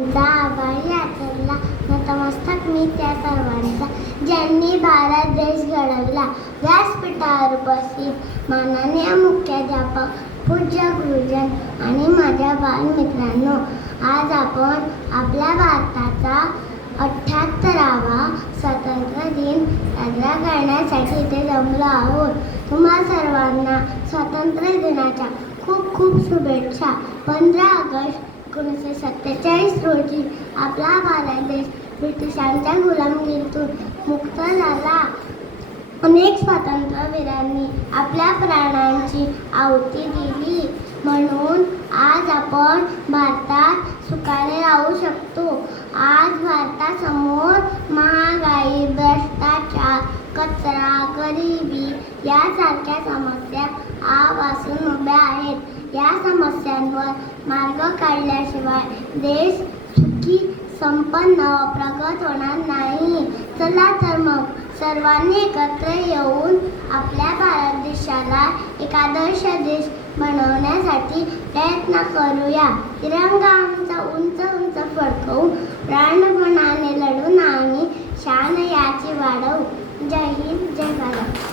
आभारी आचरला नतमस्तक मी त्या सर्वांचा ज्यांनी भारत देश घडवला. व्यासपीठावर उपस्थित माननीय मुख्याध्यापक, पूज्य गुरुजन आणि माझ्या बालमित्रांनो, आज आपण आपल्या भारताचा 78वा स्वातंत्र्य दिन साजरा करण्यासाठी इथे जमलो आहोत. तुम्हा सर्वांना स्वातंत्र्य दिनाच्या खूप खूप शुभेच्छा. 15 ऑगस्ट 1947 रोजी आपला भारत देश ब्रिटिशांच्या गुलामगिरीतून मुक्त झाला. अनेक स्वातंत्र्यवीरांनी आपल्या प्राणांची आहुती दिली, म्हणून आज आपण भारतात सुखाने राहू शकतो. आज भारतासमोर महागाई, भ्रष्टाचार, कचरा, गरिबी यासारख्या समस्या आजपासून उभ्या आहेत. या समस्यांवर मार्ग काढल्याशिवाय देश सुखी, संपन्न व प्रगत होणार नाही. चला तर मग सर्वांनी एकत्र येऊन आपल्या भारत देशाला एक आदर्श देश बनवण्यासाठी प्रयत्न करूया. तिरंगा आमचा उंच उंच फडकवू, प्राणपणाने लढून आणि शान याची वाढवू. जय हिंद, जय भारत.